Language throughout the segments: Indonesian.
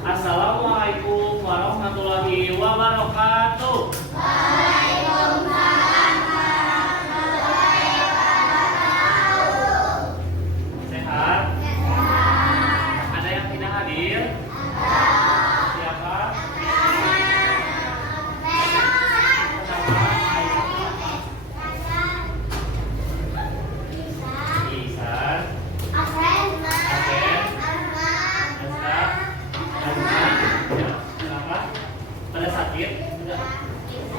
Assalamualaikum warahmatullahi wabarakatuh. Waalaikumsalam warahmatullahi wabarakatuh. Sehat? Sehat. Ada yang tidak hadir? Siapa? Ihsan. Kenapa? Pada sakit?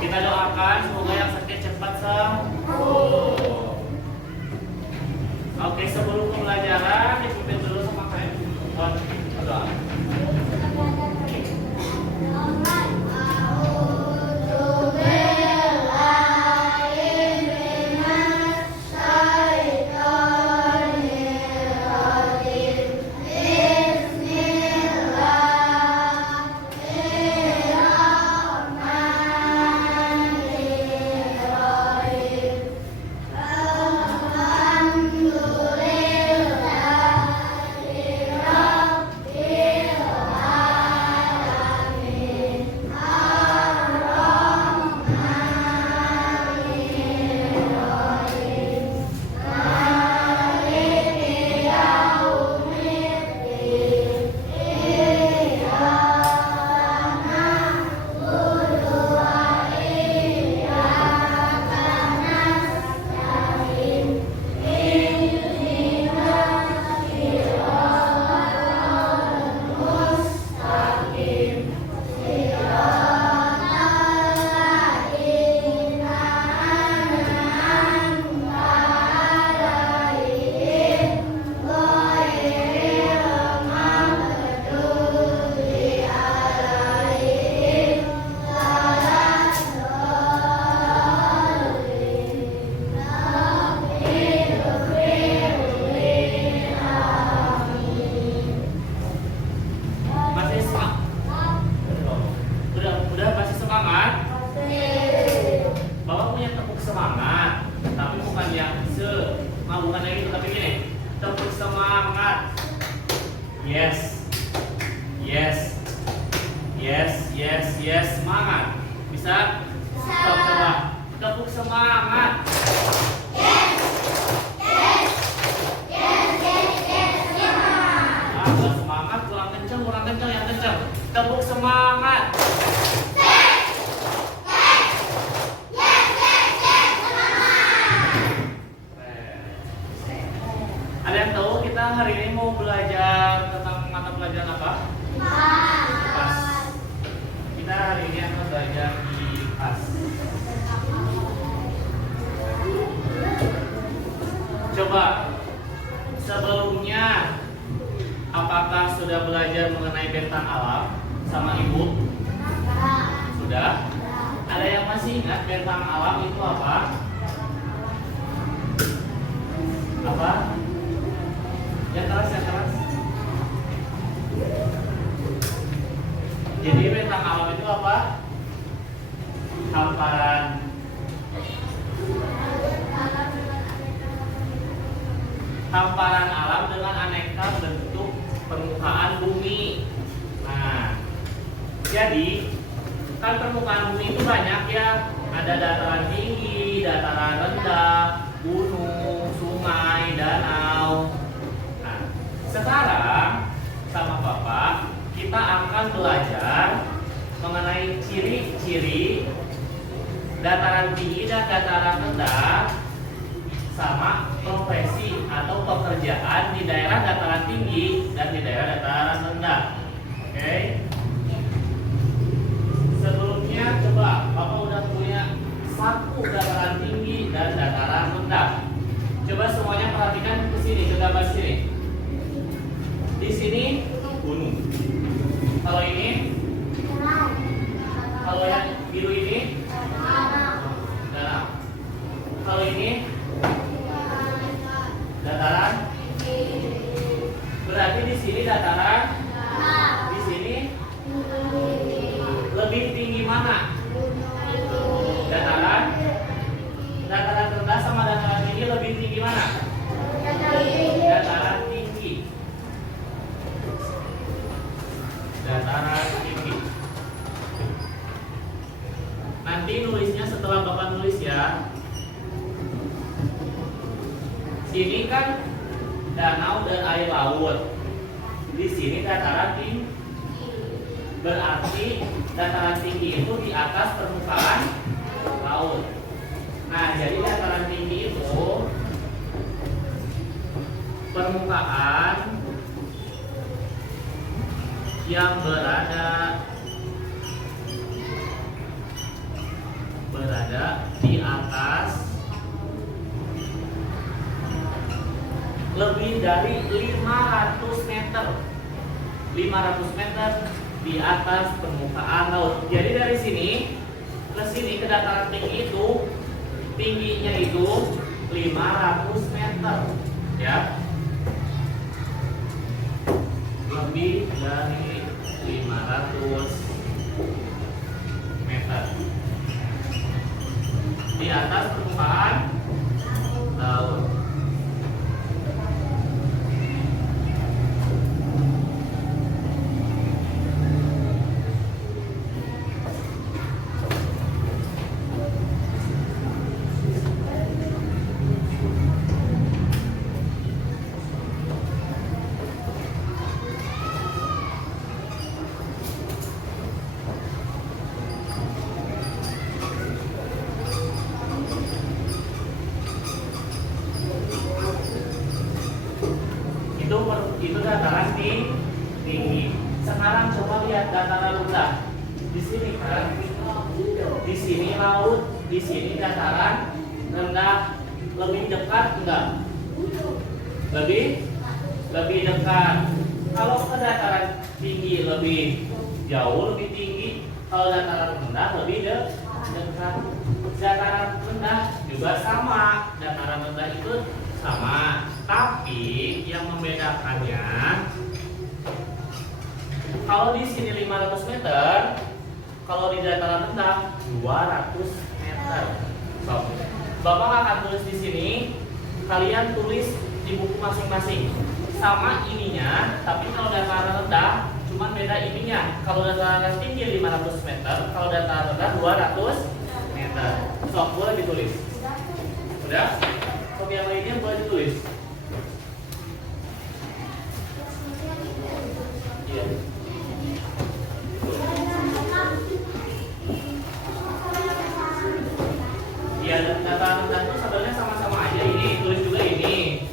Kita doakan semoga yang sakit cepat sembuh. Oke, sebelum pembelajaran dipimpin dulu sama kalian. Doa. Bukan lagi tapi gini, tepuk semangat. Yes, yes, yes, yes, yes, semangat. Bisa? Stop, coba. Tepuk semangat. Yes, yes, yes, yes, yes, Nah, semangat, kurang kencang, yang kencang. Tepuk semangat. Ada yang tahu kita hari ini mau belajar tentang mata pelajaran apa? IPAS. Kita hari ini akan belajar IPAS. Coba sebelumnya apakah sudah belajar mengenai bentang alam sama ibu? Sudah? Ada yang masih ingat bentang alam itu apa? Apa? Yang keras. Jadi bentang alam itu apa? Hamparan alam dengan aneka bentuk permukaan bumi. Nah, jadi kan permukaan bumi itu banyak ya. Ada dataran tinggi, dataran rendah, gunung, sungai, danau. Sekarang sama Bapak kita akan belajar mengenai ciri-ciri dataran tinggi dan dataran rendah sama profesi atau pekerjaan di daerah dataran tinggi dan di daerah dataran rendah. Oke? Sebelumnya coba Bapak udah punya satu dataran tinggi dan dataran rendah. Coba semuanya perhatikan ke sini, ke gambar sini. Di sini gunung. Kalau ini, kalau yang biru ini, danau. Kalau ini, dataran. Berarti di sini dataran. Di sini lebih tinggi mana? Dataran. Dataran rendah sama dataran tinggi lebih tinggi mana? Dataran tinggi. Dataran air laut. Di sini dataran tinggi. Berarti dataran tinggi itu di atas permukaan laut. Nah, jadi dataran tinggi itu permukaan yang berada di atas lebih dari 500 meter. 500 meter di atas permukaan laut. Jadi dari sini ke sini ke dataran tinggi itu tingginya itu 500 meter, ya. Lebih dari 500 meter di atas permukaan laut. Itu dataran tinggi. Sekarang coba lihat dataran rendah. Di sini kan, di sini laut, di sini dataran rendah. Lebih dekat enggak? Lebih dekat. Kalau ke dataran tinggi lebih jauh, lebih tinggi. Kalau dataran rendah lebih dekat. Dataran rendah juga sama. Dataran rendah itu sama, tapi yang membedakannya kalau di sini 500 meter, kalau di dataran rendah 200 meter. So, Bapak akan tulis di sini, kalian tulis di buku masing-masing. Sama ininya, tapi kalau dataran rendah cuma beda ininya. Kalau dataran tinggi 500 meter, kalau dataran rendah 200 meter. So, boleh ditulis. Udah? Yang lainnya boleh ditulis. Iya. Iya, dataran rendah itu sebenarnya sama-sama aja ini, tulis juga ini.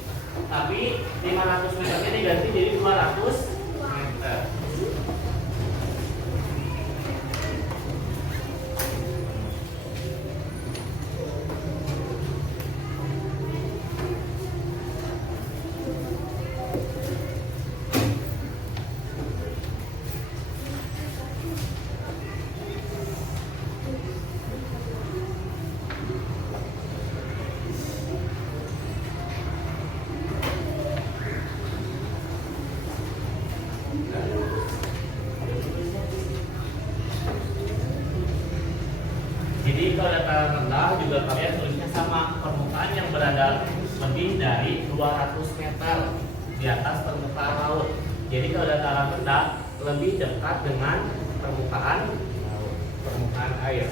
Tapi 500 meternya diganti jadi 200 meter. Jadi kalau dataran rendah juga kalian tulisnya sama, permukaan yang berada lebih dari 200 meter di atas permukaan laut. Jadi kalau dataran rendah lebih dekat dengan permukaan laut, permukaan air.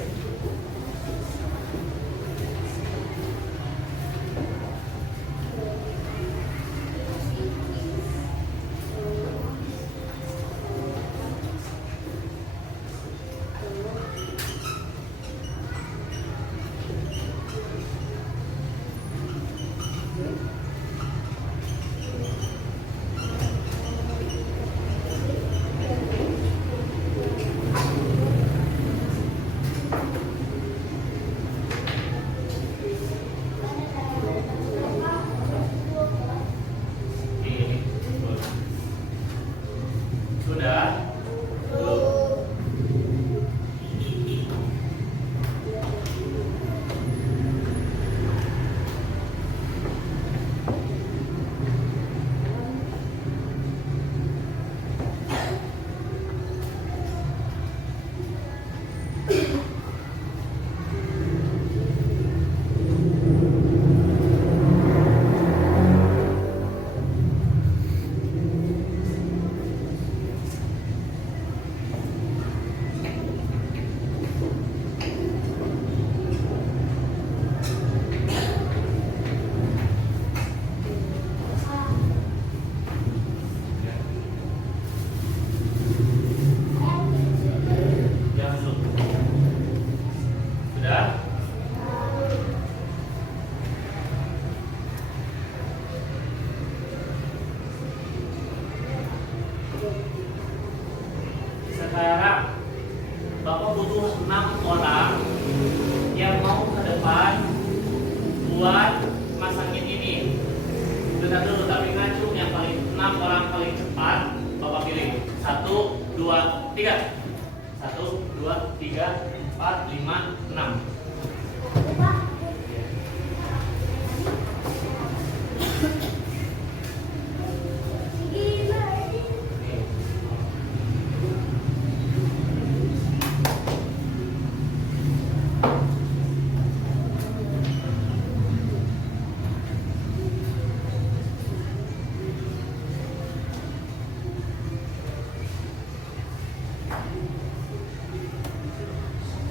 2, 3. 1, 2, 3, 4, 5, 6.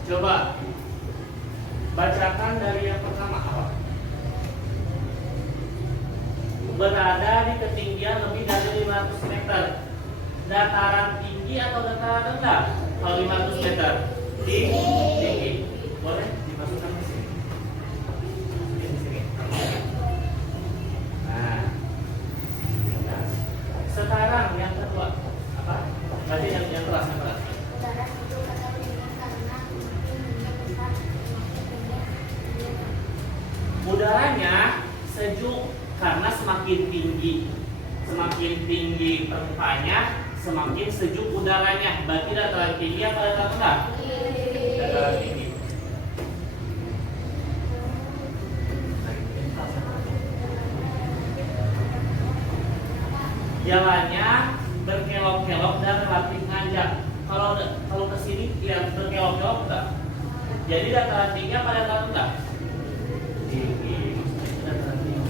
Coba bacakan dari yang pertama apa? Berada di ketinggian lebih dari 500 meter. Dataran tinggi atau dataran rendah? Kalau 500 meter tinggi. Boleh dimasukkan ke sini. Masukin di sini. Nah. Sekarang yang kedua apa? Tadi yang keras, yang keras. Udaranya sejuk karena semakin tinggi permukaannya, semakin sejuk udaranya. Berarti dataran tinggi atau dataran rendah? Dataran tinggi. Jalannya berkelok-kelok dan relatif nanjak. Kalau ke sini yang berkelok-kelok enggak? Jadi dataran tinggi apa dataran rendah? Tinggi. Dataran tinggi.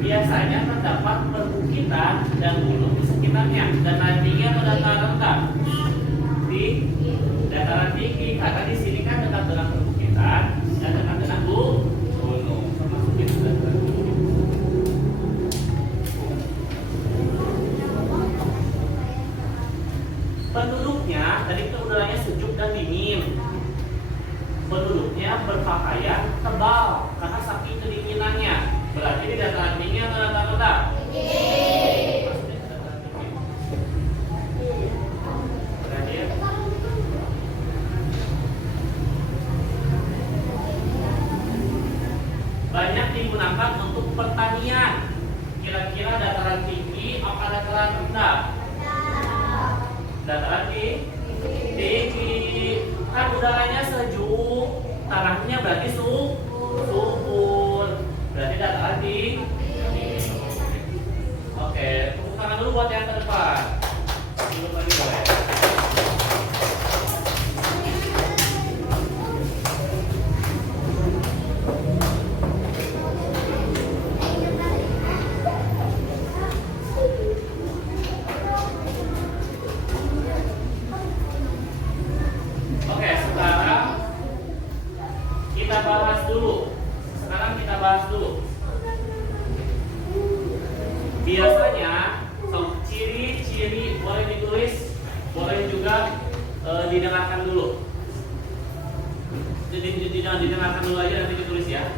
Biasanya terdapat perbukitan dan gunung di sekitarnya. Dataran tinggi atau dataran rendah? Di dataran tinggi, karena di sini kan dekat dengan perbukitan dan dekat dengan gunung. Termasuk itu dataran tinggi. Penduduknya tadi itu udaranya sejuk dan dingin. Penduduknya berpakaian tebal karena saking kedinginannya. Berarti di dataran tinggi atau dataran rendah? Berarti ya? Banyak digunakan untuk pertanian. Kira-kira dataran tinggi apa dataran rendah? Dataran tinggi. Kan udaranya sejuk, tanahnya berarti subur. Berarti dataran tinggi. Oke, tepuk tangan dulu buat yang ke depan. Belum lagi boleh. Kita bahas dulu. Biasanya ciri-ciri boleh ditulis, boleh juga didengarkan dulu. Didengarkan dulu aja, nanti ditulis ya.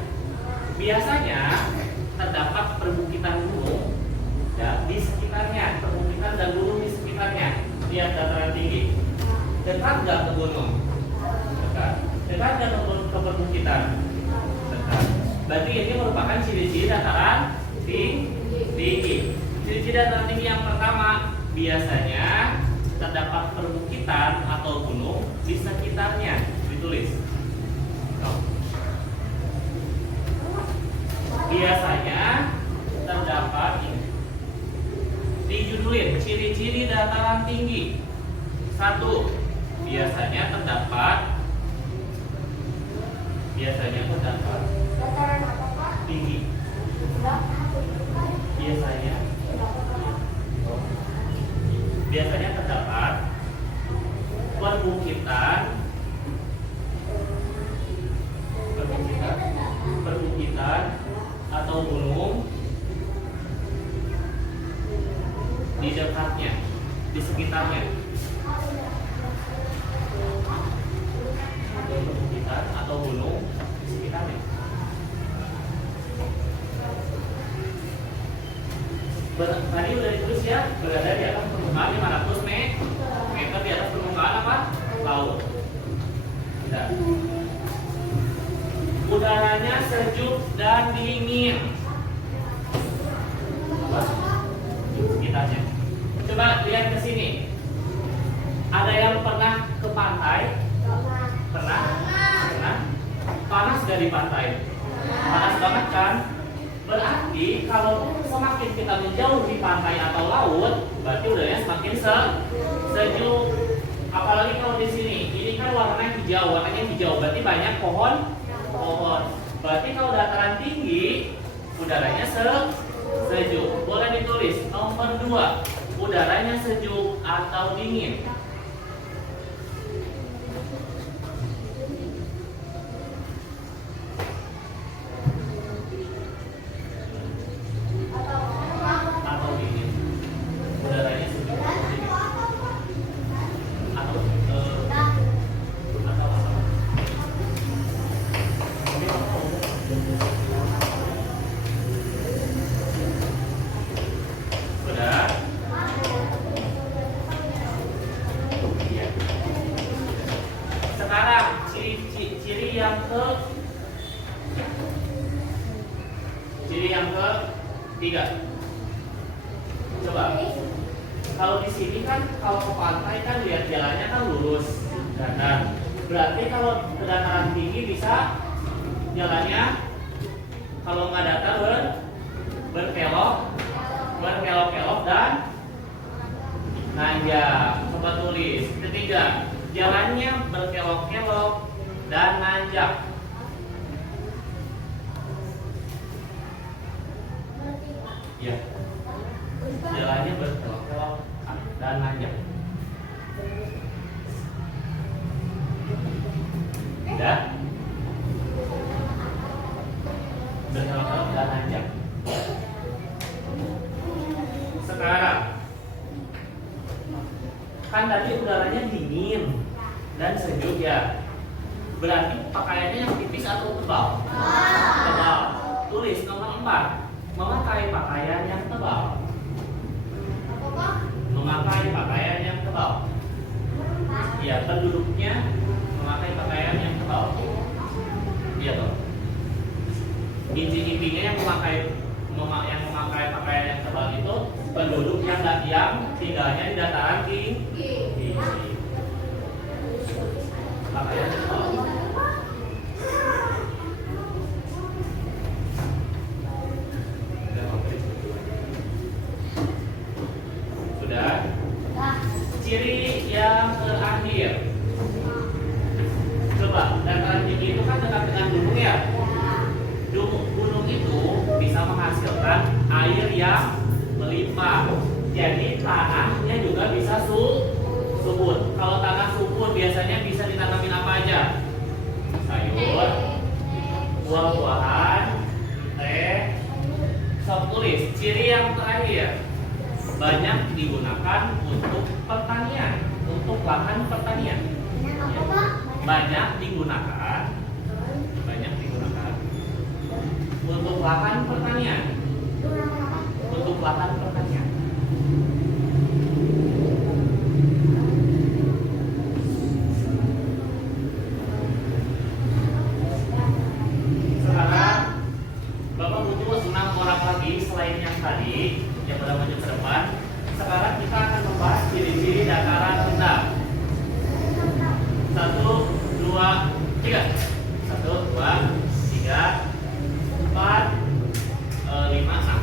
Biasanya terdapat perbukitan gunung ya, di sekitarnya, perbukitan dan gunung di sekitarnya. Lihat dataran tinggi. Dekat nggak ke gunung? Dekat. Dekat nggak ke perbukitan? Dekat. Berarti ini merupakan ciri-ciri dataran tinggi. Ciri-ciri dataran tinggi yang pertama, biasanya terdapat perbukitan atau gunung di sekitarnya. Ditulis. Biasanya terdapat ini. Dijudulin ciri-ciri dataran tinggi. 1. Biasanya terdapat Dataran apa, Pak? tinggi. Biasanya terdapat perbukitan atau gunung di dekatnya, di sekitarnya. Perbukitan atau gunung di sekitarnya. Tadi udah ditulis ya, berada di atas permukaan 500 meter di atas permukaan apa? Laut. Tidak. Udaranya sejuk dan dingin. buat kitanya. Coba lihat ke sini. Ada yang pernah ke pantai? Pernah? Pernah? Panas dari pantai? Panas banget kan? Berarti kalau semakin kita menjauh di pantai atau laut, berarti udaranya semakin sejuk. Apalagi kalau di sini, ini kan warnanya hijau, berarti banyak pohon. Berarti kalau dataran tinggi, udaranya sejuk. Boleh ditulis nomor 2, udaranya sejuk atau dingin. Atau dingin. Udaranya sejuk atau dingin. Atau apa? Sudah? Iya. Sekarang ciri yang ketiga. Coba. Kalau di sini kan kalau ke pantai kan lihat jalannya kan lurus datar. Berarti kalau ke dataran tinggi bisa jalannya kalau nggak datar berkelok-kelok dan nanjak. Coba tulis. Ketiga, jalannya berkelok-kelok dan nanjak. Ya. Jalannya berkelok-kelok dan nanjak. Ya. Berkelok-kelok dan nanjak. Sekarang kan tadi udaranya dingin dan sejuk ya. Berarti pakaiannya yang tipis atau tebal? Tebal. Tulis nomor 4. Memakai pakaian yang tebal. Memakai pakaian yang tebal. Iya, penduduknya memakai pakaian yang tebal. Iya toh. Inti-intinya yang memakai pakaian yang tebal itu penduduk yang tinggalnya di dataran tinggi. Pakaian tebal. Sudah? Ciri yang terakhir. Coba, dataran tinggi itu kan dekat dengan gunung ya. Gunung itu bisa menghasilkan air yang melimpah. Jadi tanahnya juga bisa subur. Kalau tanah subur biasanya bisa ditanamin apa aja? Sayur, buah-buahan, teh. Sok tulis. Ciri yang terakhir, banyak digunakan untuk pertanian, untuk lahan pertanian. Banyak digunakan untuk lahan pertanian. Untuk lahan pertanian. Sekarang Bapak butuh 6 orang lagi selain yang tadi yang udah maju ke depan. Sekarang kita akan membahas ciri-ciri dataran rendah. 1, 2, 3. 1, 2, 3, 4, 5, 6.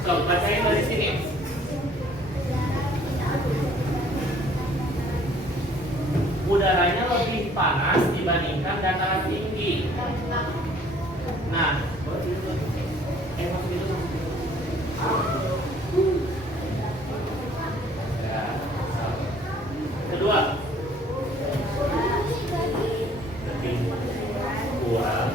So, bacain dari sini. Udaranya lebih panas dibandingkan dataran tinggi. Nah, ya, kedua, lebih kurang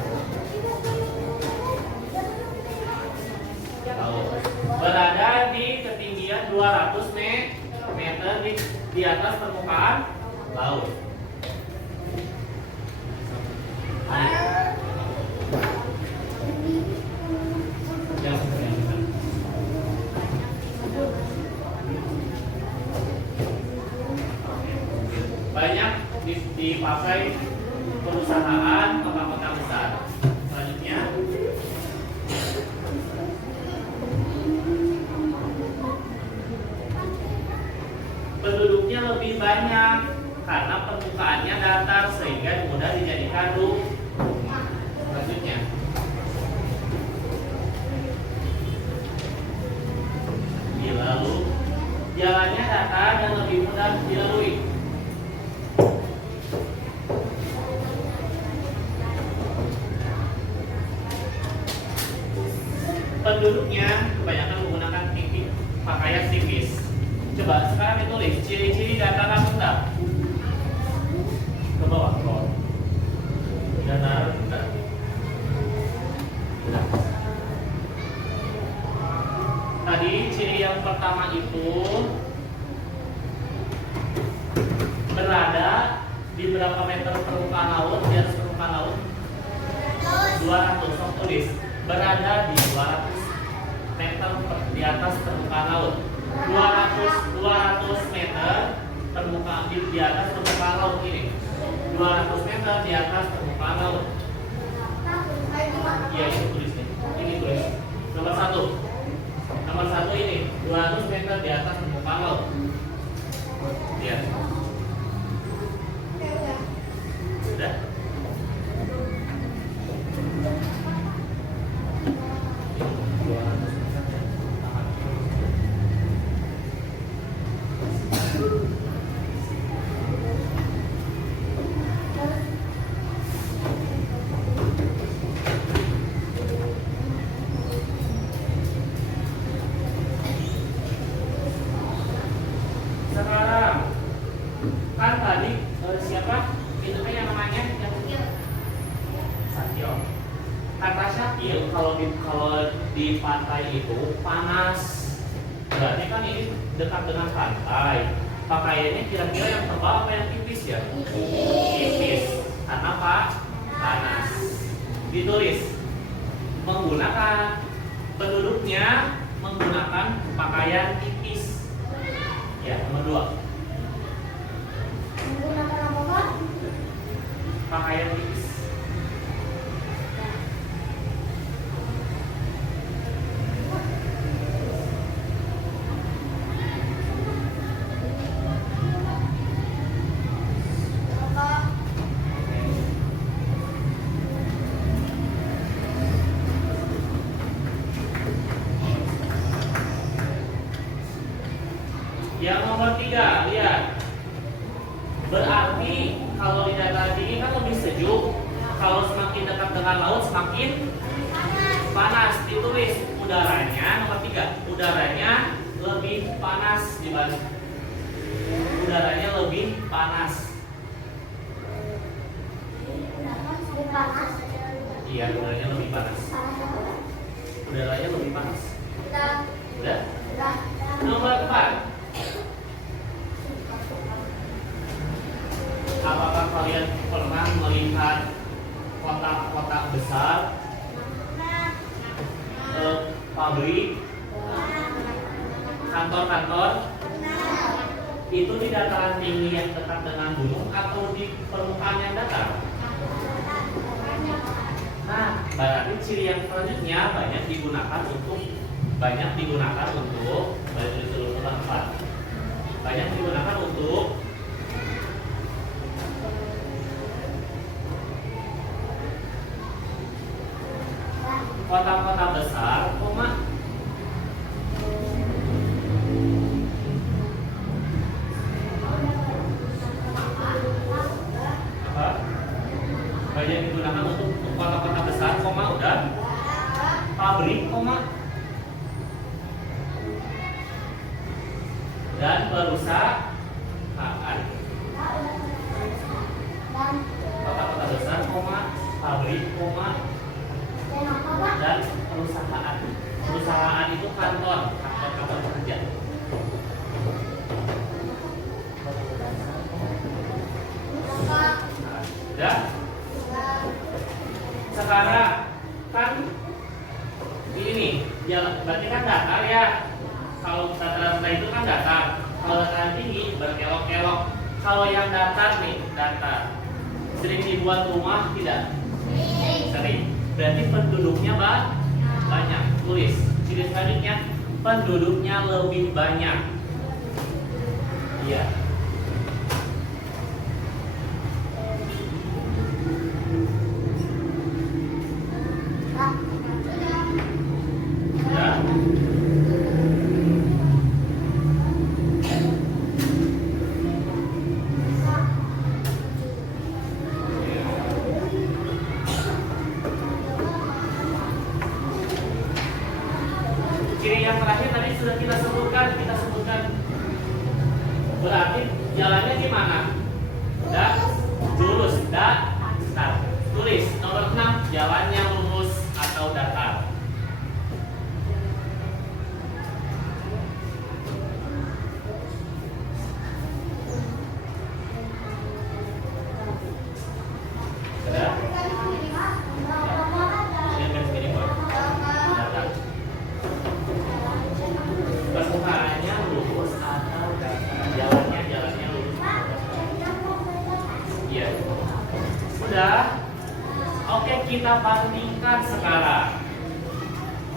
berada di ketinggian 200 meter di atas permukaan laut. banyak dipakai perusahaan kota-kota besar. Selanjutnya, penduduknya lebih banyak karena permukaannya datar sehingga mudah dijadikan rumah. Selanjutnya, lalu jalannya datar dan lebih mudah dilalui. Penduduknya kebanyakan menggunakan pakaian tipis. Coba sekarang ditulis ciri-ciri dataran rendah. Ke bawah, ke bawah. Dataran rendah. Tadi ciri yang pertama itu berada di berapa meter permukaan laut, di atas permukaan laut? 200. Sok tulis berada di 200 meter di atas permukaan laut. 200 meter permukaan di atas permukaan laut ini. 200 meter di atas permukaan laut. Iya, ini tulis nih. Ini tulis. Nomor 1. Nomor 1 ini 200 meter di atas permukaan laut. Ya. Sudah. Sekarang kan tadi siapa? Itu kan yang namanya Satyo. Kata Satyo kalau di pantai itu panas. Berarti kan ini dekat dengan pantai. Pakaiannya kira-kira yang tebal apa yang tipis ya? Tipis. Karena apa? Panas. Ditulis menggunakan penduduknya menggunakan pakaian tipis. Ya, nomor 2. Menggunakan apa, Pak? Pakaian tipis. Apa? Yang nomor 3, lihat. Berarti kalau di dataran tinggi kan lebih sejuk. Kalau semakin dekat dengan laut semakin panas. Ditulis udaranya nomor 3. Udaranya lebih panas dibanding. Udaranya lebih panas. Lebih panas. Iya, udaranya lebih panas. Udaranya lebih panas. Kita Udah? sudah Nomor 4. Apakah kalian pernah melihat kota-kota besar, pabrik, kantor-kantor? Itu di dataran tinggi yang dekat dengan gunung atau di permukaan yang datar? Nah, berarti ciri yang selanjutnya banyak digunakan untuk balik seluruh tempat. Banyak digunakan untuk kota-kota besar, apa? Banyak digunakan untuk kota-kota besar, udah. Pabrik, dan perusahaan. Kota-kota besar, pabrik, dan perusahaan. Perusahaan itu kantor kerja. Sudah? Sekarang kan ini nih Kalau yang datar nih, datar. Sering dibuat rumah tidak? Sering. Berarti penduduknya banyak. Tulis. Ciri selanjutnya, penduduknya lebih banyak. Iya. Ya. Ciri yang terakhir tadi sudah kita sebutkan. Berarti jalannya gimana? Lurus. Datar. Tulis nomor 6, jalannya lurus atau datar. Sudah? Yang garis miring, Pak. Datar. Permukaannya lurus atau datar? Jalannya lurus. Iya. Sudah. Oke, kita bandingkan sekarang.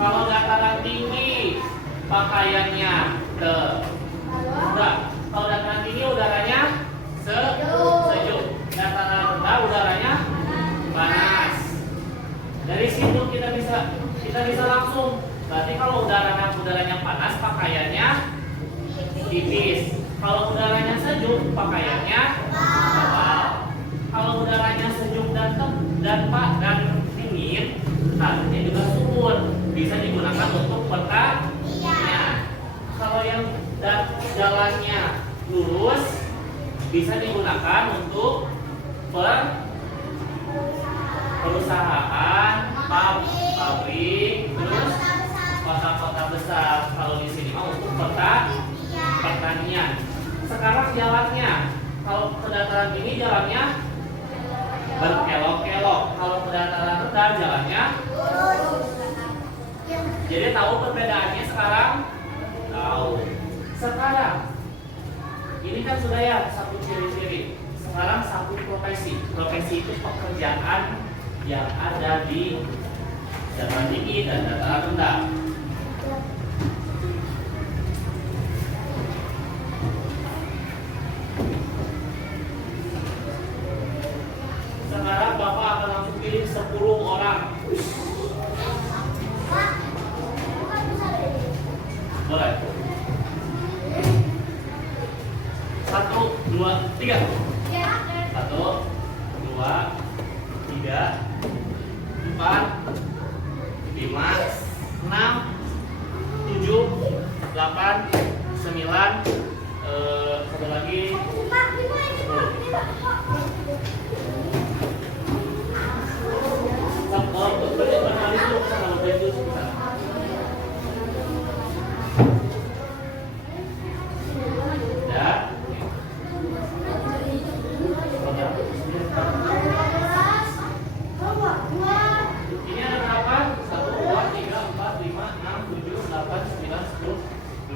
Kalau dataran tinggi, pakaiannya enggak. Kalau dataran tinggi udaranya sejuk. Dataran rendah udaranya panas. Dari situ kita bisa langsung. Berarti kalau udaranya panas, pakaiannya tipis. Kalau udaranya sejuk, pakaiannya tebal. Kalau udaranya sejuk dan dingin, harusnya juga subur. Bisa digunakan untuk pertanian. Kalau yang jalannya lurus, bisa digunakan untuk perusahaan, pabrik, terus kota-kota besar. Kalau di sini mau untuk pertanian. Sekarang jalannya, kalau ke dataran tinggi jalannya berkelok-kelok. Kalau ke dataran rendah jalannya lurus. Jadi tahu perbedaannya sekarang? Tahu. Sekarang ini kan sudah ya satu ciri-ciri. Sekarang satu profesi. Profesi itu pekerjaan yang ada di dataran tinggi dan dataran rendah. Sekarang Bapak akan langsung pilih 10 orang. Boleh. 1, 2, 3. 1, 2, 3, 4, 5, 6, 7, 8, 9, satu lagi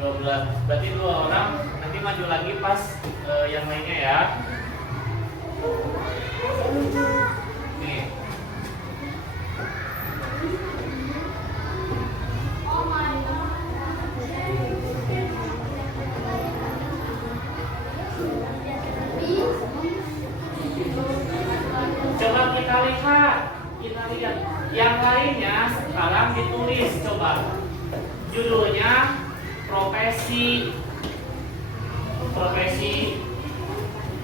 12. Berarti 2 orang. Nanti maju lagi pas yang lainnya ya. Nih. Coba kita lihat. Yang lainnya sekarang ditulis. Coba. Judulnya profesi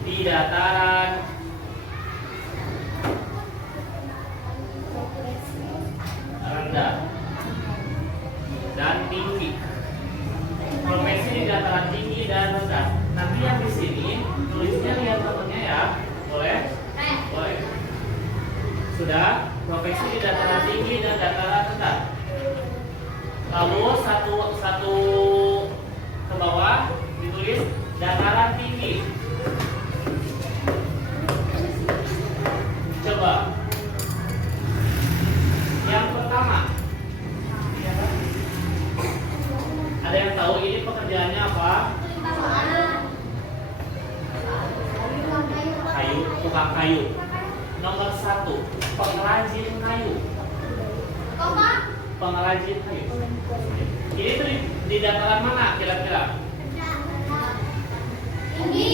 di dataran rendah dan tinggi. Profesi di dataran tinggi dan rendah. Nanti yang di sini tulisnya lihat temennya ya. Boleh? Boleh. Sudah? Profesi di dataran tinggi dan dataran rendah. Lalu satu ke bawah ditulis dataran tinggi. Coba. Yang pertama. Ada yang tahu ini pekerjaannya apa? tukang kayu. Nomor 1, pengrajin kayu. Pengrajin kayu. Ini tuh di dataran mana kira-kira? Tinggi.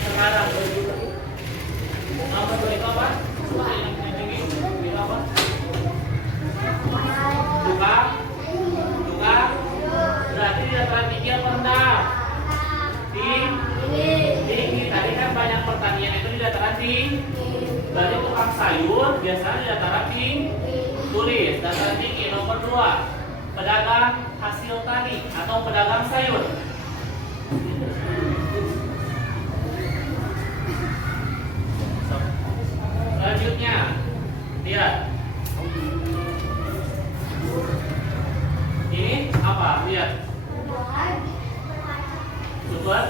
Sekarang nomor 2 itu apa? Yang tinggi itu apa? Tukang. Berarti di dataran tinggi apa rendah? Tinggi. Tadi kan banyak pertanian itu di dataran tinggi. Berarti tukang sayur biasanya di dataran tinggi. Tulis dataran tinggi. Nomor 2, pedagang hasil tani atau pedagang sayur. Selanjutnya, lihat. Ini apa? Lihat. Super.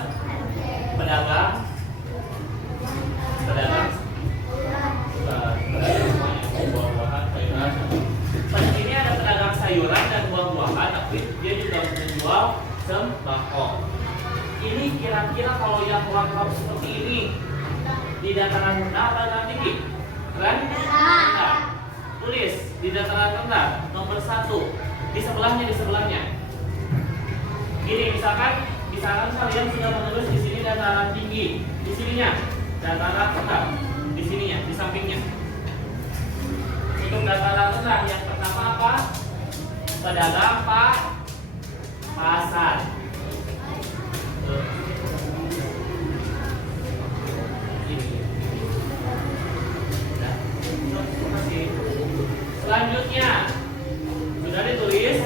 Pedagang. Buah-buahan, sayuran. Ini ada pedagang sayuran dan buah-buahan, tapi dia juga menjual sembako. Ini kira-kira kalau yang lengkap seperti ini di dataran rendah atau dataran tinggi? Rendah. Tulis di dataran rendah. Nomor 1. Di sebelahnya. Gini, misalkan kalian sudah menulis di sini dataran tinggi, di sininya dataran rendah, di sininya, di sampingnya. Untuk dataran rendah yang pertama apa? Pedagang pasar. Selanjutnya sudah ditulis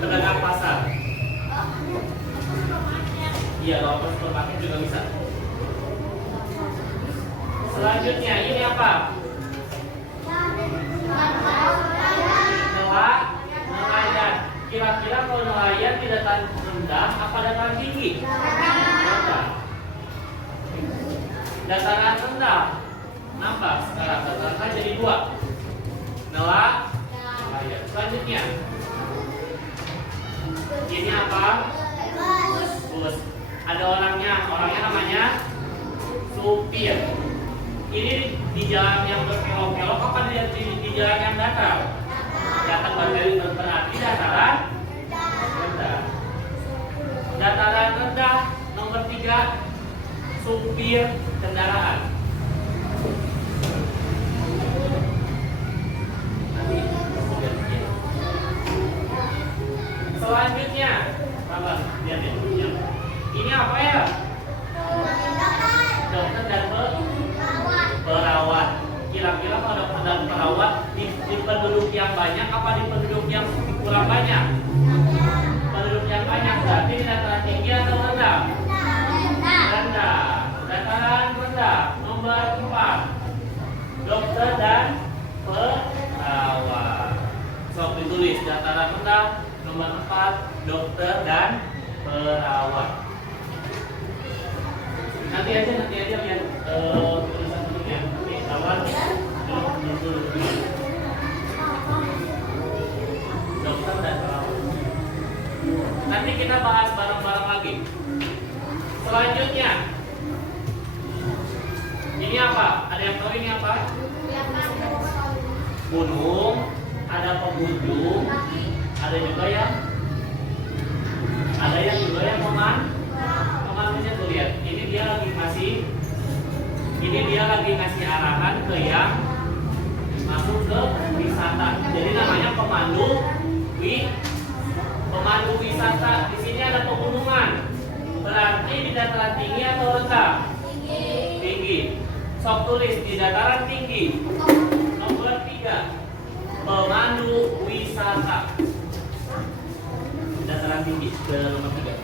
pedagang pasar. Iya, kalau supermarket juga bisa. Selanjutnya ini apa? Nelayan. Kira-kira kalau nelayan di dataran rendah apa dataran tinggi? Rendah. Dataran rendah. Nambah sekarang dataran rendah jadi 2. Nelayan. Selanjutnya ini apa? Bus. Ada orangnya namanya supir. Ini di jalan yang berkelok-kelok apa di jalan yang datar? Datar berarti dataran rendah. Dataran rendah nomor 3, supir kendaraan. Selanjutnya, lihat ya. Ini apa ya? Dokter dan perawat. Kira-kira kalau dokter dan perawat di penduduk yang banyak apa di penduduk yang kurang banyak? Penduduk yang banyak. Berarti di dataran tinggi atau rendah? Rendah. Dataran rendah nomor 4, dokter dan perawat. Sok ditulis dataran rendah nomor 4, dokter dan perawat. Nanti aja lihat tulisan bentuknya. Perawat, dokter dan perawat. Nanti kita bahas bareng-bareng lagi. Selanjutnya, ini apa? Ada yang tahu ini apa? Gunung, ada pengunjung, ada juga yang pemandunya tuh lihat. Ini dia lagi ngasih arahan ke yang masuk ke wisata. Jadi namanya pemandu wisata. Di sini ada pegunungan. Berarti di dataran tinggi atau rendah? Tinggi. Sok tulis di dataran tinggi. Nomor 3, pemandu wisata. Dataran tinggi ke nomor 3.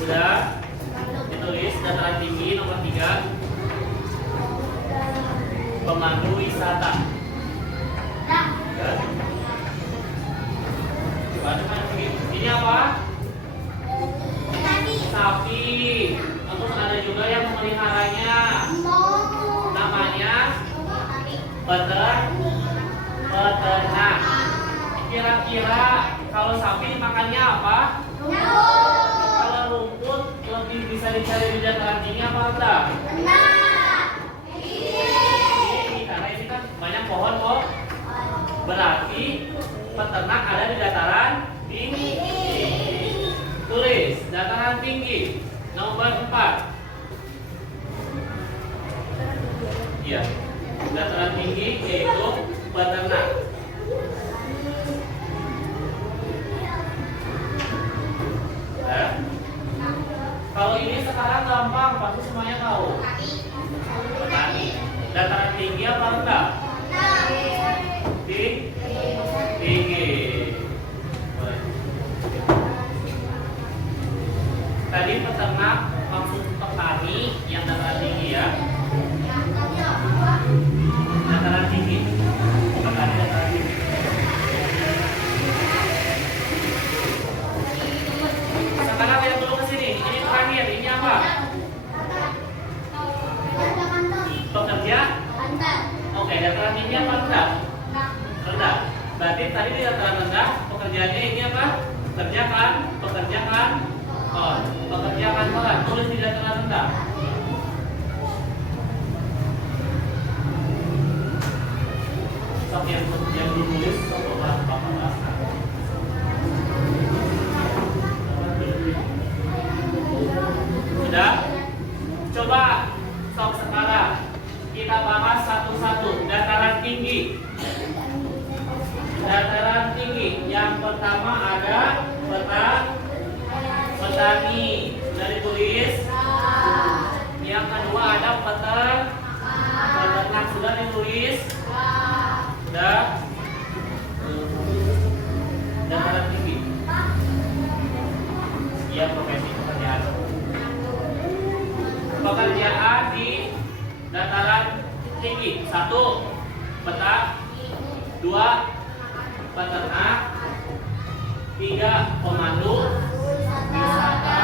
Sudah ditulis dataran tinggi nomor 3, pemandu wisata. Ini apa? Sapi. Terus ada juga yang memeliharanya. Namanya Peternak. Kira-kira kalau sapi makannya apa? Kalau rumput lebih bisa dicari di dataran tinggi apa rendah? Tinggi, karena ini kan banyak pohon kok. Berarti peternak ada di dataran tinggi. Tulis dataran tinggi nomor 4. Iya, dataran tinggi yaitu peternak. Kalau ini sekarang gampang, pasti semuanya tahu. Petani. Dataran tinggi apa rendah? Tinggi. Tadi peternak maksud petani yang dataran tinggi ya. Dataran tinggi. Petani dataran tinggi. Sekarang lihat dulu ke sini. Ini terakhir. Ini apa? Pekerja? Oke, dataran tinggi apa rendah? Rendah. Berarti tadi di dataran rendah pekerjaannya ini apa? Pekerjakan. Oh, pekerjakan peran. Tulis di dataran rendah. Sok yang ditulis sok bahas. Sudah? Coba sok sekarang kita bahas satu-satu. Dataran tinggi. Dataran tinggi. Yang pertama ada petani. Sudah ditulis. Yang kedua ada peternak. Sudah ditulis. Sudah. Dataran tinggi. Ya, profesi pekerjaan. Pekerjaan di dataran tinggi. 1. Petak. 2. Peternak. 3. Pemandu wisata.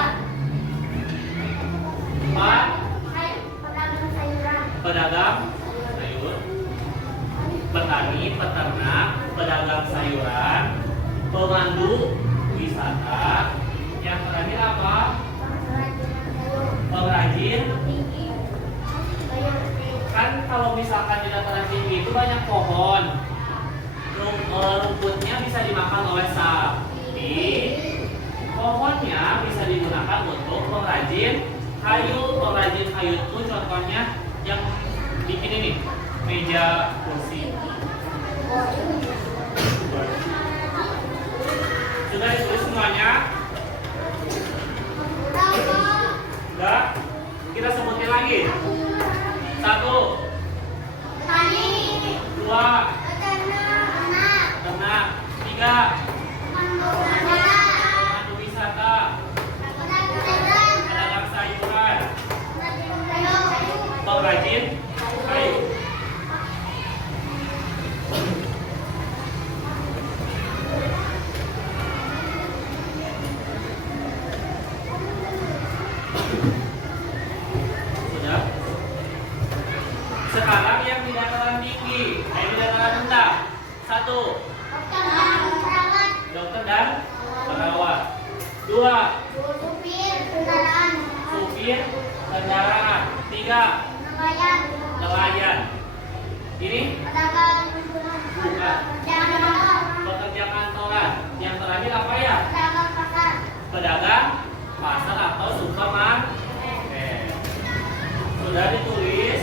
4. Pedagang sayur. Petani, peternak, pedagang sayuran, pemandu wisata. Yang terakhir apa? Pengrajin. Kan kalau misalkan di dataran tinggi itu banyak pohon, rumputnya bisa dimakan oleh sapi, pohonnya bisa digunakan untuk pengrajin kayu. Pengrajin kayu itu contohnya yang bikin ini, meja, kursi. Sudah ditulis semuanya? Sudah? Kita sebutin lagi. 1. 2. Ternak. 3. Pemandu wisata. Pedagang sayuran. Pengrajin kayu. Sudah? Sekarang yang di dataran tinggi, di dataran rendah. 1. Dokter dan perawat. 2. Supir kendaraan. 3. Nelayan. Ini bukan. Pekerja kantoran. Yang terakhir apa ya? Pedagang pasar atau supermarket. Sudah ditulis?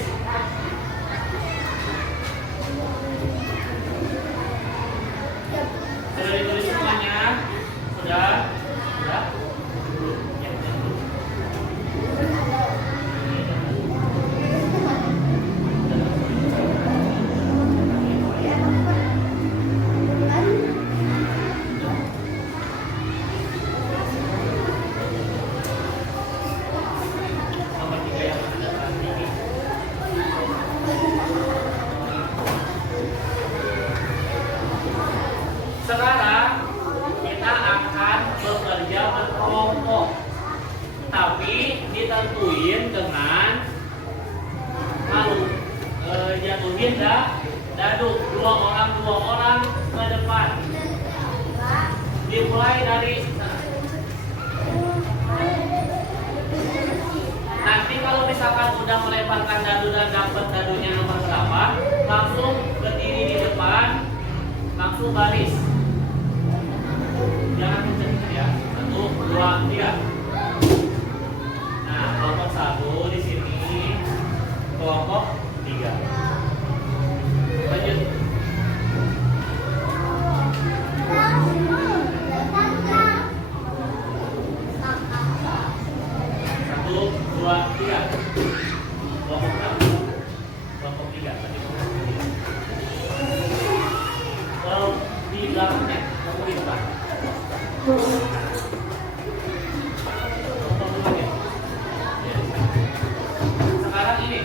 Sudah ditulis semuanya? Sudah? Sudah? Nomor 3 yang ada dataran tinggi. Sekarang kita akan bekerja berkelompok, tapi ditentuin dengan jatuhin Dadu, dua orang ke depan. Dimulai dari nanti kalau misalkan udah melemparkan dadu dan dapat dadunya nomor berapa, langsung berdiri di depan, langsung baris. Jangan kenceng ya. 1, 2, 3. Nah, kelompok 1 di sini, kelompok 3. Lanjut. 1, 2, 3. Kelompok 1. Kelompok 3. Kalau di belakangnya, kamu di depan. Kelompok 2 ya. Sekarang ini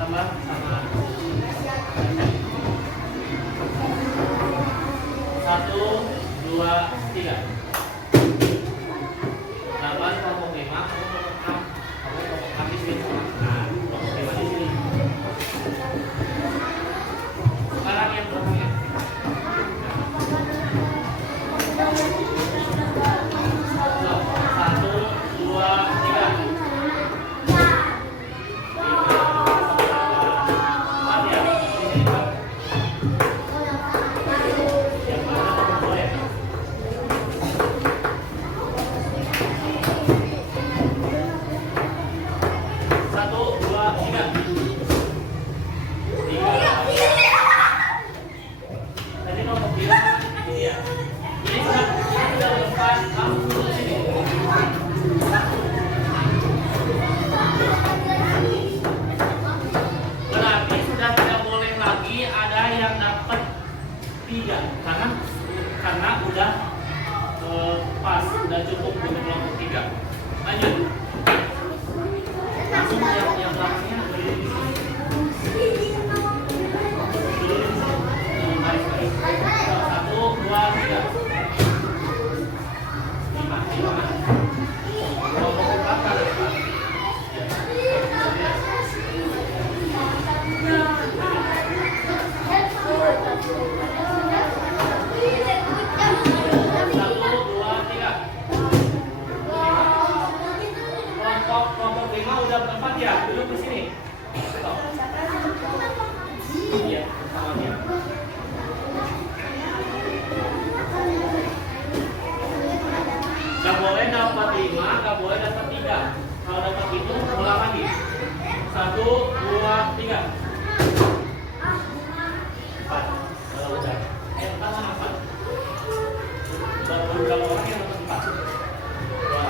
tambah sama 1, 2, 3. 8 kelompok 5, kamu kelompok 6. Kamu kelompok 6 di sini. Nah, kelompok 5 di sini. Sekarang yang belakangnya. 1, 2, 3. Berarti sudah tidak boleh lagi ada yang dapat 3 karena udah pas, udah cukup untuk kelompok 3. Lanjut. Langsung yang belakangnya berdiri di sini. Berdiri di sini. Baris. 1, 2, 3. 5. Kelompok 4 ke depan. Kelompok 5 udah berempat ya, duduk di sini. Stop. Iya, sama dia. Gak boleh dapat 5, gak boleh dapat 3. Kalau dapat itu, ulang lagi. 1, 2, 3. 4. Kalau udah. Yang 4 sama 4. Berapa orang yang dapat 4? 2.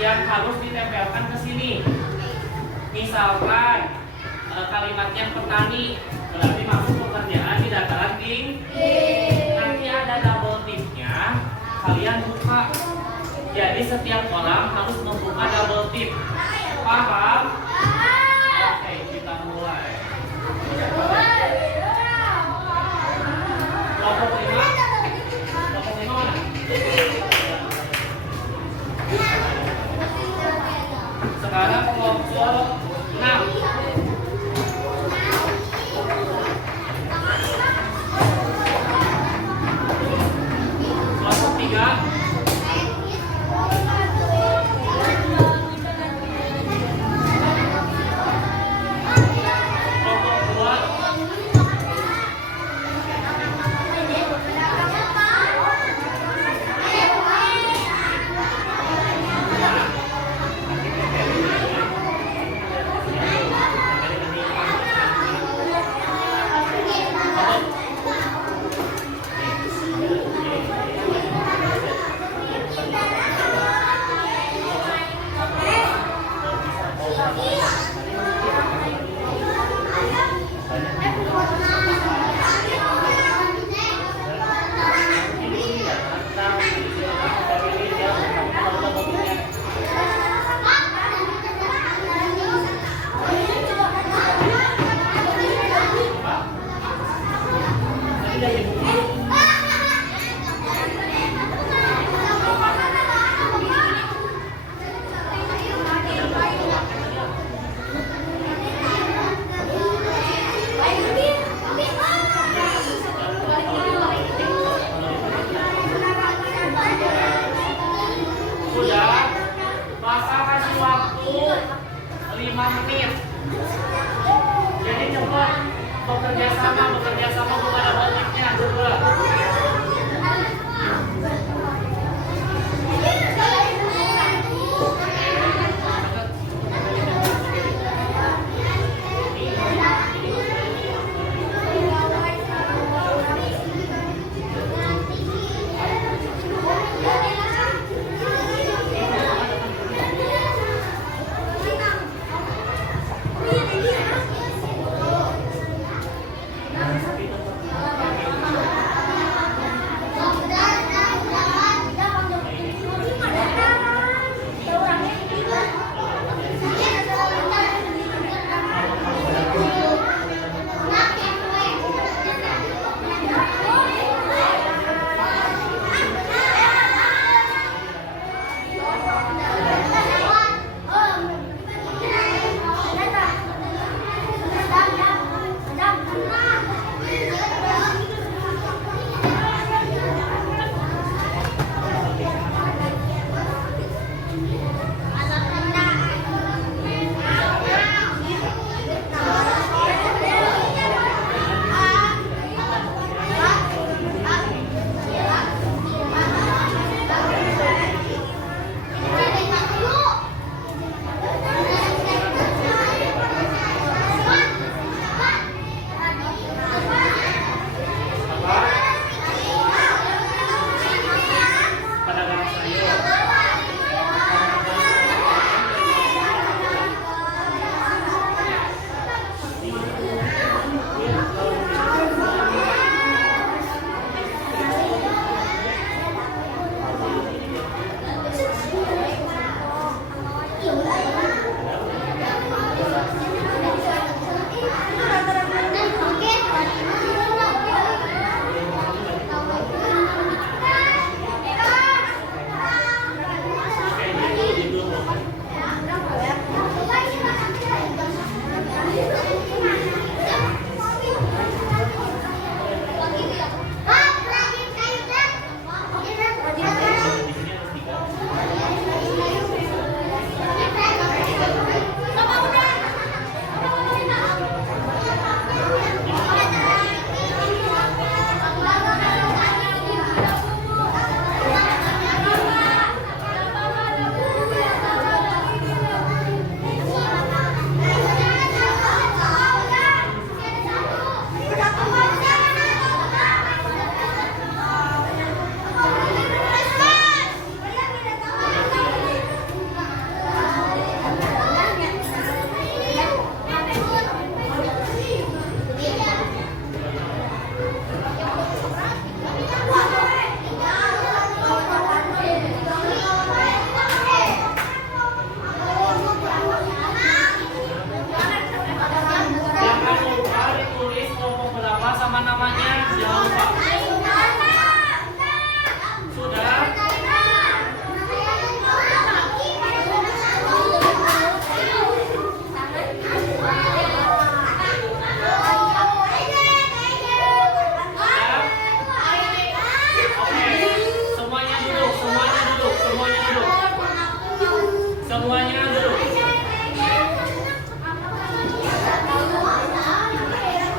yang harus ditempelkan ke sini. Misalkan kalimatnya petani, berarti masuk pekerjaan di dataran tinggi. Nanti ada double tipnya, kalian buka. Jadi setiap orang harus membuka double tip. Paham? Oke, kita mulai. Kelompok 5. Kelompok 5 mana? Sekarang kelompok 6. Kelompok 3. Sudah, masa kasih waktu 5 menit. Jadi cepat bekerja sama bukan ada baliknya juga. Semuanya duduk.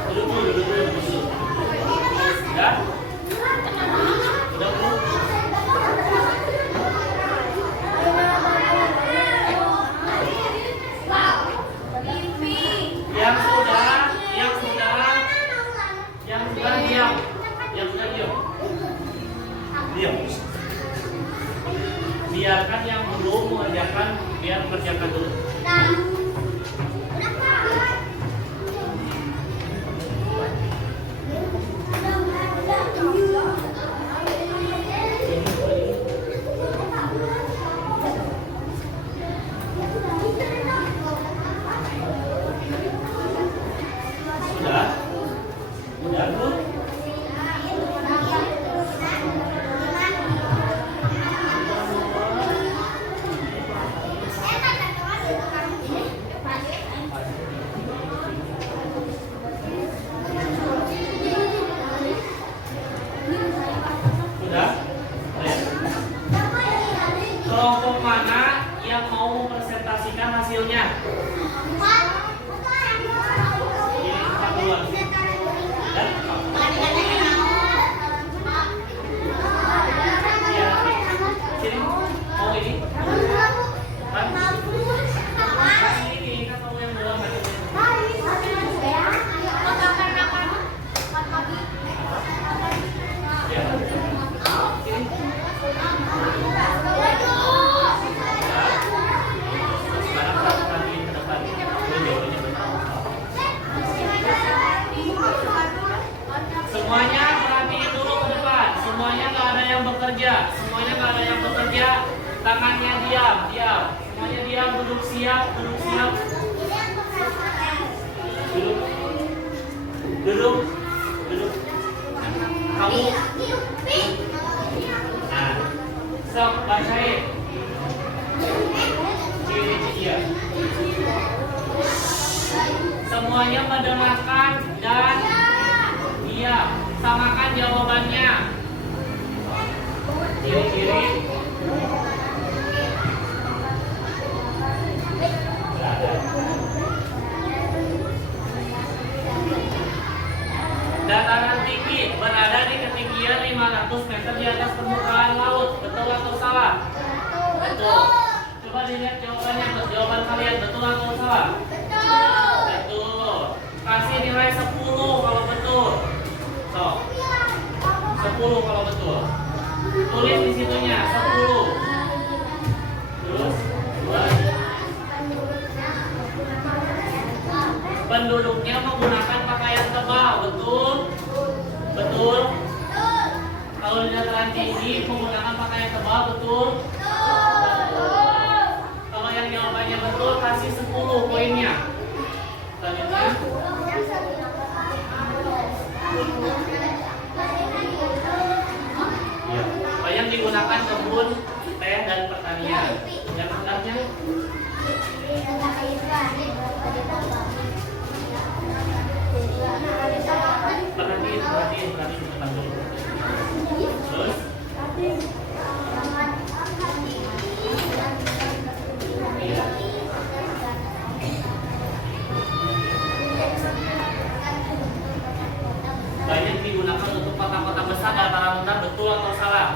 Duduk dulu. Ya? Udah belum? Yang sudah diam. Diam. Biarkan yang belum mengerjakan, biar mengerjakan dulu. Sudah? Sudah belum? Sudah? Kelompok mana yang mau mempresentasikan hasilnya? Ini empat duluan. Dan ya, sini. Mau ini? Kan? Ini kan kamu yang belum ada. Ya. Sini. Sekarang perhatikan ini ke depan. Jawabannya benar. Semuanya perhatiin dulu ke depan. Semuanya nggak ada yang bekerja. Semuanya nggak ada yang bekerja. Tangannya diam. Semuanya diam. Duduk siap. Duduk. Kamu. Nah, sok bacain. Ciri-ciri. Semuanya mendengarkan dan diam. Samakan jawabannya. Ciri-ciri. Dataran tinggi berada di ketinggian 500 meter di atas permukaan laut. Betul atau salah? Betul. Coba dilihat jawabannya, jawaban kalian betul atau salah? Betul. Kasih nilai 10 kalau betul. So, 10 kalau betul. Tulis di situnya 10. Terus, penduduknya menggunakan pakaian tebal, betul? Betul. Kalau di dataran tinggi menggunakan pakaian tebal, betul? Kalau yang jawabannya betul kasih 10 poinnya. Selanjutnya. Ya. Yang digunakan kebun, teh dan pertanian. Yang benarnya? Perhatiin depan dulu. Terus? Iya. Banyak digunakan untuk kota-kota besar dataran rendah, betul atau salah?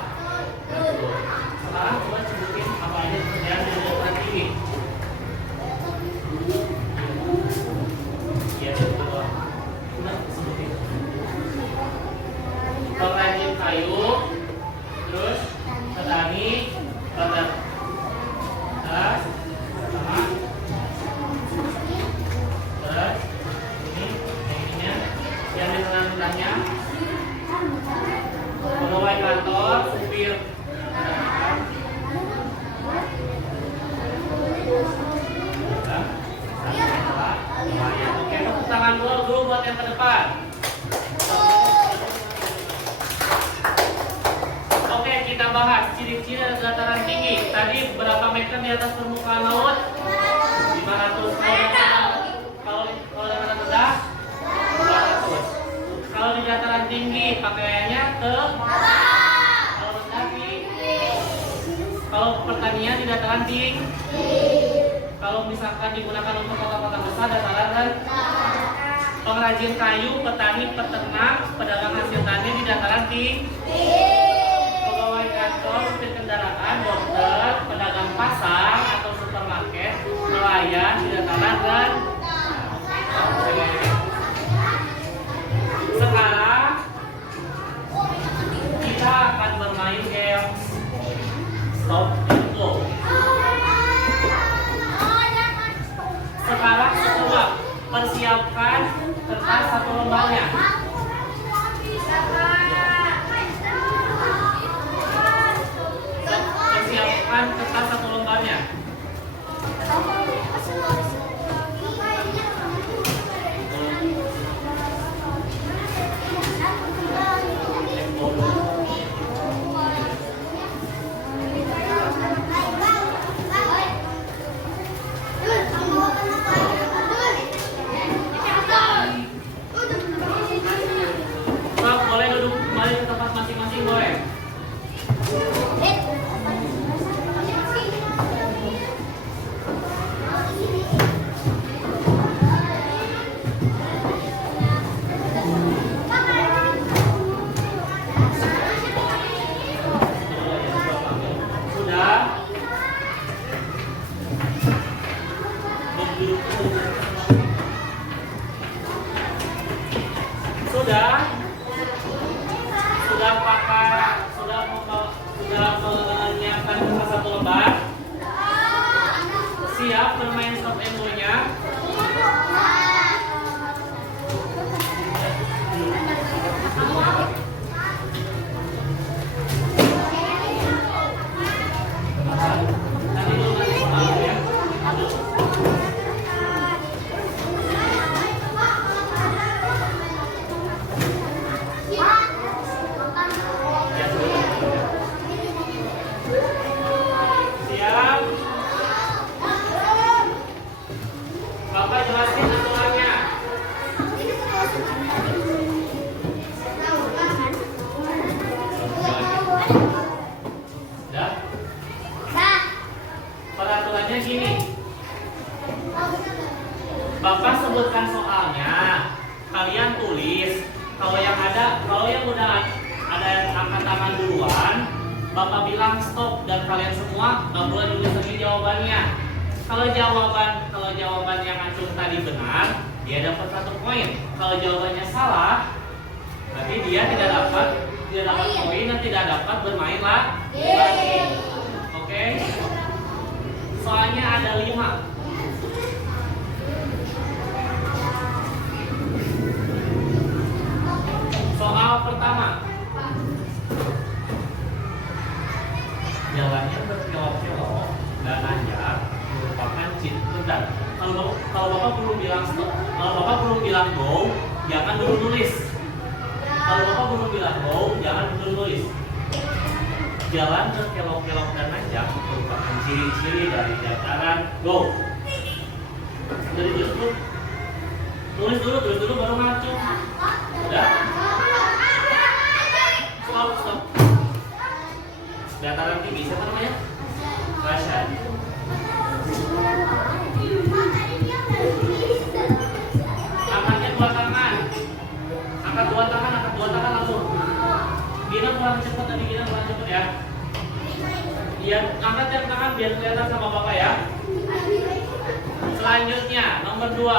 Betul. Sekarang coba sebutin apa aja pekerjaan di dataran tinggi. Iya, betul. Coba sebutin. Pengrajin kayu, terus petani, peternak, sama, terus ini ininya yang di tengah-tengahnya pegawai kantor, supir, oke, tepuk tangan dulu buat yang ke depan. Oke, kita bahas ciri-ciri dataran tinggi. Tadi berapa meter di atas permukaan laut? 500 meter. Kalau dataran rendah 200. Kalau di dataran tinggi pakaiannya ke kalau rendah di kalau pertanian letaknya di dataran tinggi. Kalau misalkan digunakan untuk kota-kota besar, dataran rendah. Pengrajin kayu, petani, peternak, pedagang hasil tani di dataran tinggi. Pegawai kantor, supir kendaraan, dokter, pedagang pasar atau supermarket, nelayan di dataran rendah. Sekarang kita akan bermain game stop and go. Sekarang semua persiapkan kertas satu lembarnya. Persiapkan kertas satu lembarnya. Boleh duduk kembali ke tempat masing-masing, boleh? Sudah? Sudah? Sudah menyiapkan kertas satu lembar? Siap bermain stop and go-nya? Bapak jelasin aturannya. Sudah? Peraturannya gini. Bapak sebutkan soalnya. Kalian tulis. Kalau yang udah ada yang angkat tangan duluan, Bapak bilang stop dan kalian semua nggak boleh nulis lagi jawabannya. Kalau jawaban yang Acung tadi benar, dia dapat 1 poin. Kalau jawabannya salah, berarti dia tidak dapat poin dan tidak dapat bermain lagi. Oke? Soalnya ada 5. Soal pertama. Jalannya berkelok-kelok dan nanjak merupakan bentar. Kalau Bapak belum bilang stop, kalau Bapak belum bilang go, jangan dulu nulis. Kalau Bapak belum bilang go, jangan dulu nulis. Jalan berkelok-kelok dan nanjak merupakan ciri-ciri dari dataran go. Jadi tulis dulu baru ngacu. Udah? Stop. Dataran tinggi siapa namanya? Rasyad. Angkatnya 2 tangan. Angkat 2 tangan langsung. Gina kurang cepat tadi, Gina kurang cepat ya. Iya, angkat yang tangan biar kelihatan sama Bapak ya. Selanjutnya nomor 2.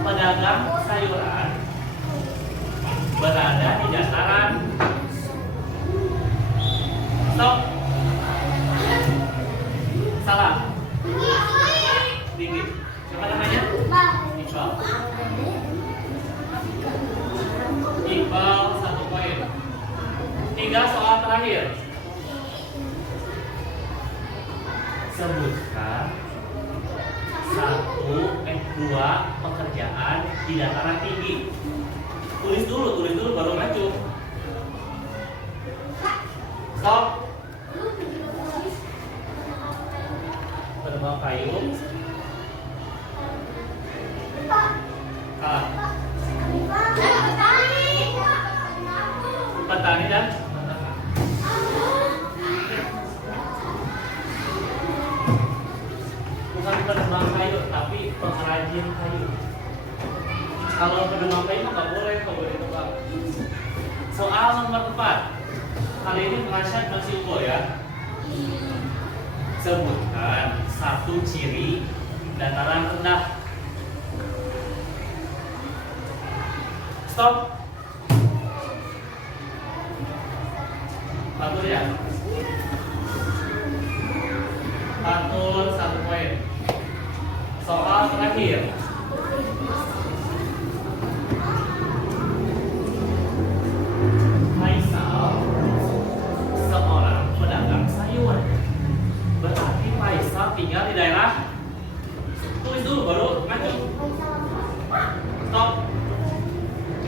Pedagang sayuran berada di dataran. Stop. Salah. Tinggi. Siapa namanya? Iqbal. Iqbal 1 poin. 3 soal terakhir. Sebutkan 2 pekerjaan di dataran tinggi. Tulis dulu baru maju. Stop. Terbang payung. Petani dan tapi pengrajin kayu. Kalau pedagang kayu mah nggak boleh, tebak. Soal nomor 4. Kali ini penasihat masih Ugo ya. Sebutkan satu ciri dataran rendah. Stop. Fatur ya. Fatur 1 poin. Soal terakhir. Faisal seorang pedagang sayur. Berarti Faisal tinggal di daerah. Tulis dulu baru maju. Stop.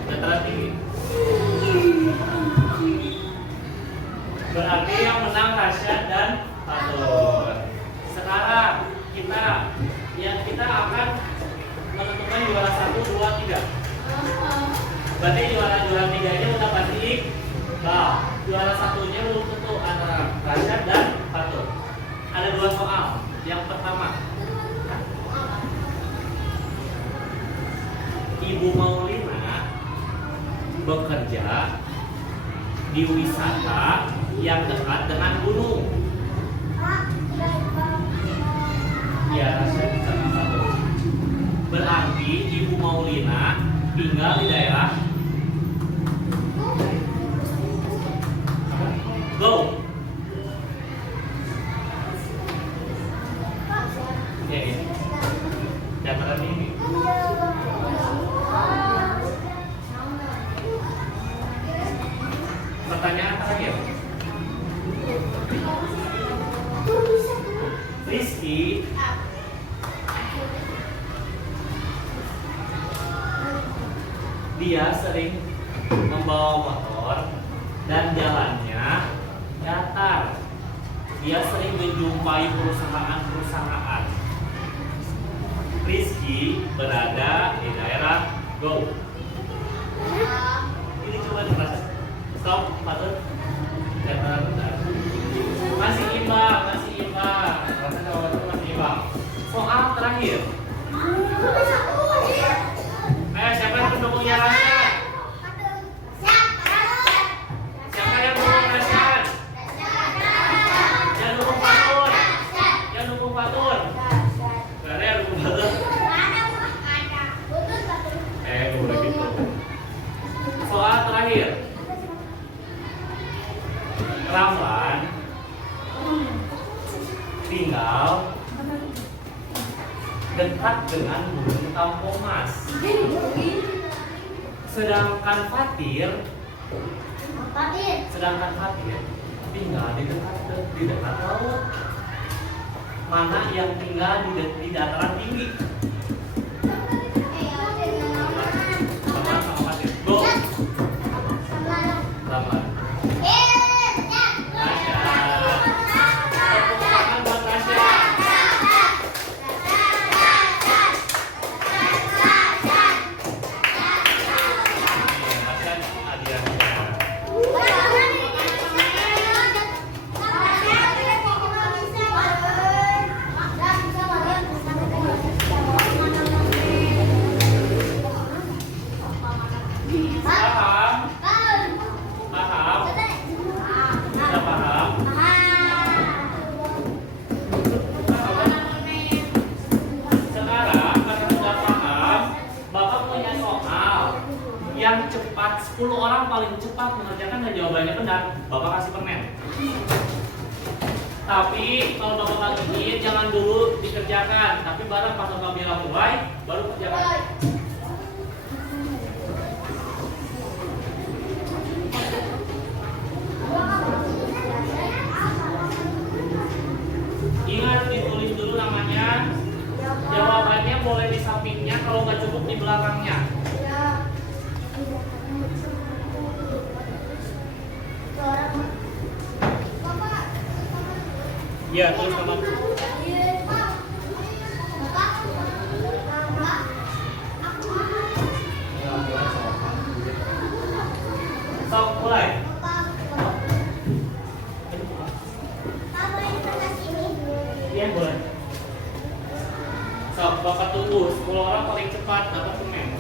Dataran tinggi. Berarti yang menang Rasyad dan Fatur. Sekarang kita akan menentukan juara 1, 2, 3. Berarti juara 3-nya udah pasti Iqbal. Juara 1-nya belum tentu antara Rasyad dan Fatur. Ada 2 soal. Yang pertama, Ibu Maulina bekerja di wisata yang dekat dengan gunung. Ya, Rasyad sama Fatur. Berarti Ibu Maulina tinggal di daerah. Go. Ya, ini. Dataran ini. Pertanyaan terakhir. Rizky dia sering membawa motor dan jalannya datar. Dia sering menjumpai perusahaan-perusahaan. Rizky berada di daerah Go. Ini cuma dibaca. Stop, Fatur. Masih imbang. Rasa jawabannya masih imbang. Soal terakhir. Siapa yang pendukungnya Rasyad? Siapa yang dukung Rasyad? Yang dukung Fatur? Yang dukung Fatur? Gak ada yang dukung Fatur? Udah gitu. Soal terakhir. Ramlan tinggal dekat dengan Gunung Tampomas. Sedangkan Fatir tinggal di dekat laut. Mana yang tinggal di dataran tinggi? Ramlan sama Fatir. Go. Ramlan. Yang cepat, 10 orang paling cepat mengerjakan dan jawabannya benar, Bapak kasih permen. Tapi kalau Bapak ingin jangan dulu dikerjakan, tapi barang pas Bapak bilang mulai, baru kerjakan. Ingat ditulis dulu namanya, jawabannya boleh di sampingnya, kalau nggak cukup di belakangnya. Ya, terus sama. Stop, mulai. Iya, boleh. Stop. Bapak tunggu 10 orang paling cepat dapat permen.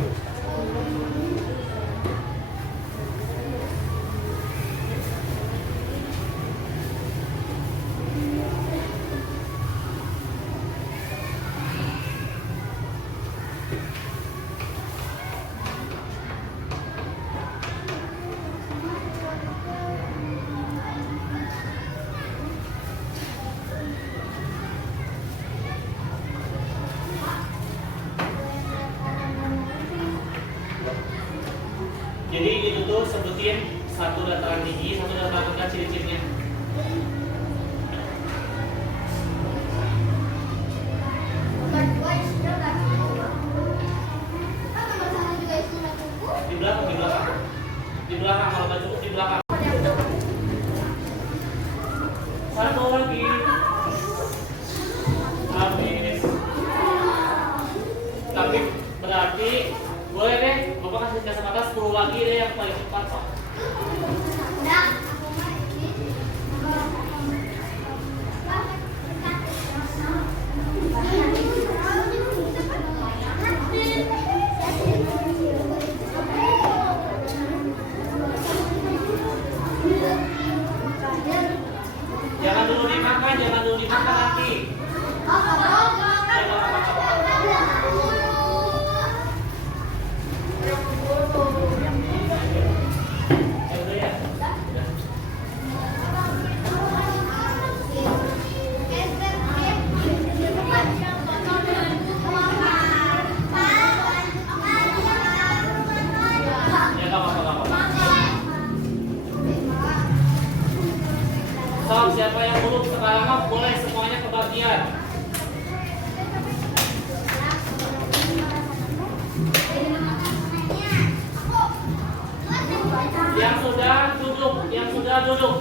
Jadi itu tuh sebutin satu dataran tinggi, satu dataran rendah ciri-cirinya. Di belakang, di belakang. Di belakang kalau nggak cukup di belakang. Satu lagi. Habis. Tapi berarti boleh deh, Bapak kasih kesempatan 10 lagi deh yang paling cepat Pak. Jangan dulu dimakan nanti. Siapa yang belum sekarang boleh semuanya kebagian. Yang sudah duduk.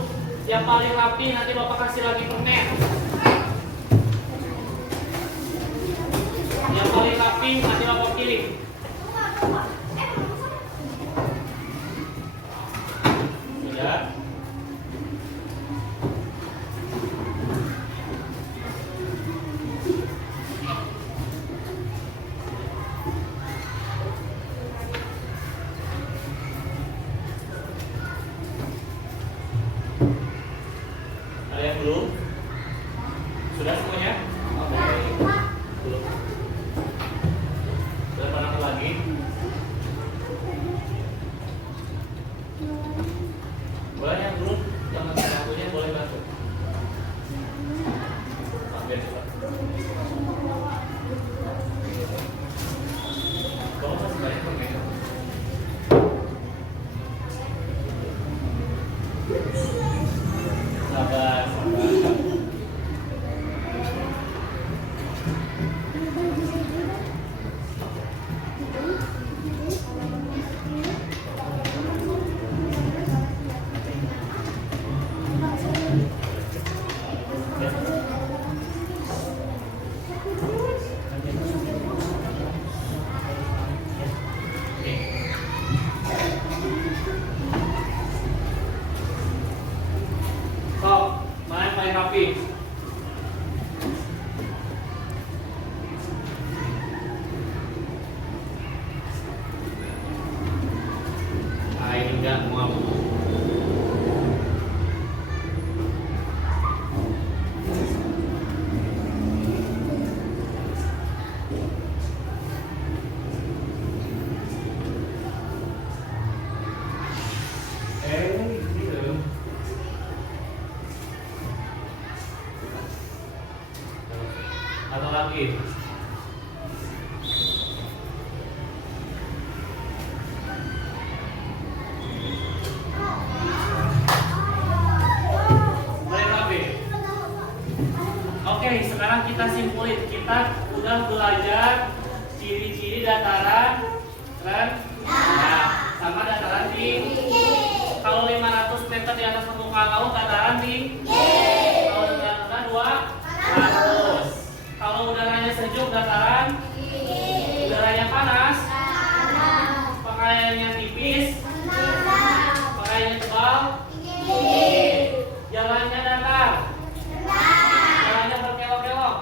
Yang paling rapi nanti Bapak kasih lagi permen. Yang paling rapi nanti Bapak pilih. Sudah. Ada yang belum? Sudah semuanya? Oke. Belum. Sudah pernah lagi? Boleh yang belum? Yang punya boleh bantu. Ambil cepat. Bawa masih banyak permen. Sabar. Sok, mana yang paling rapi? Ah, ini enggak mau. Gitu. Atau lagi? Paling rapi. Oke, sekarang kita simpulin. Kita udah belajar ciri-ciri dataran rendah sama dataran tinggi. Kalau 500 meter di atas permukaan laut dataran tinggi. Kalau dataran rendah 200. Kalau udaranya sejuk dataran tinggi. Udaranya panas. Pakaiannya tipis. Pakaiannya tebal. Tinggi. Jalannya datar. Jalannya berkelok-kelok.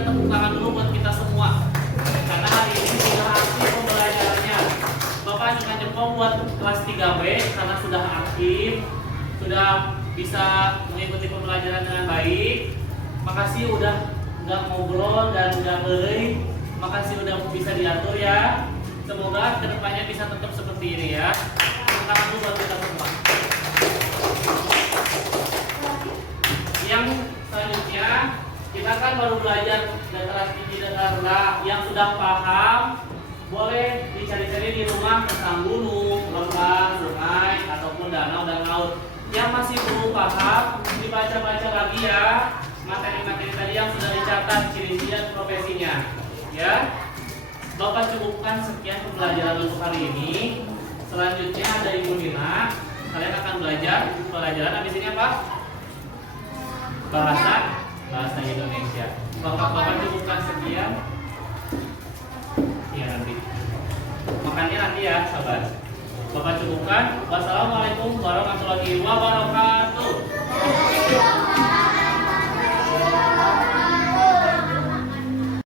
kita tepuk tangan dulu buat kita semua. Karena hari ini sudah aktif pembelajarannya. Bapak ajukan jempol buat kelas 3B karena sudah aktif, sudah bisa mengikuti pembelajaran dengan baik. Makasih udah nggak ngobrol dan udah beri. Makasih udah bisa diatur ya. Semoga kedepannya bisa tetap seperti ini ya. Tepuk tangan dulu buat kita semua. Yang selanjutnya kita kan baru belajar dataran tinggi dan rendah. Yang sudah paham boleh dicari-cari di rumah tentang gunung, lembah, sungai ataupun danau dan laut. Yang masih belum paham dibaca-baca lagi ya materi-materi tadi yang sudah dicatat ciri-ciri dan profesinya. Ya, Bapak cukupkan sekian pembelajaran untuk hari ini. Selanjutnya ada Ibu Nina. Kalian akan belajar pelajaran habis ini apa? Bahasa Indonesia. Bapak cukupkan sekian. Iya nanti. Makannya nanti ya, sahabat. Bapak cukupkan. Wassalamualaikum warahmatullahi wabarakatuh.